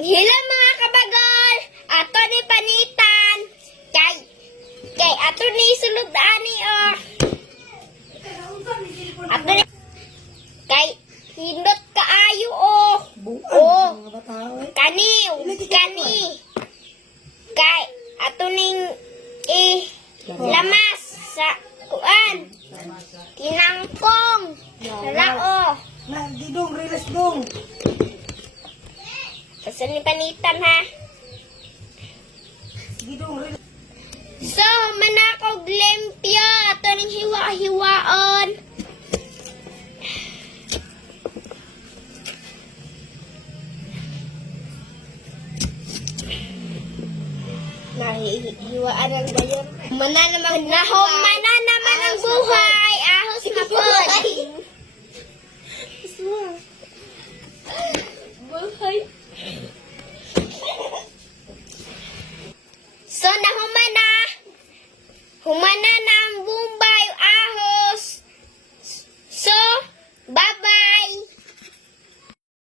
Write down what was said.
Hila mga kabagol, ato ni panitan. Kay ato ni sulod ani oh. Ato ni kay hindot kaayo oh. Oh. Kani. Kay ato ning lamas sa kuan. Kinangkong. Hala oh. Na, di dong, riles dong. Basta ni panitan ha. Di dong, riles. So, manakog limpyo. Ito ning hiwa-hiwaon. Nahihiwaan ang gayon. Mana naman ang buhay. Ahos na po. Buhay. So, humana na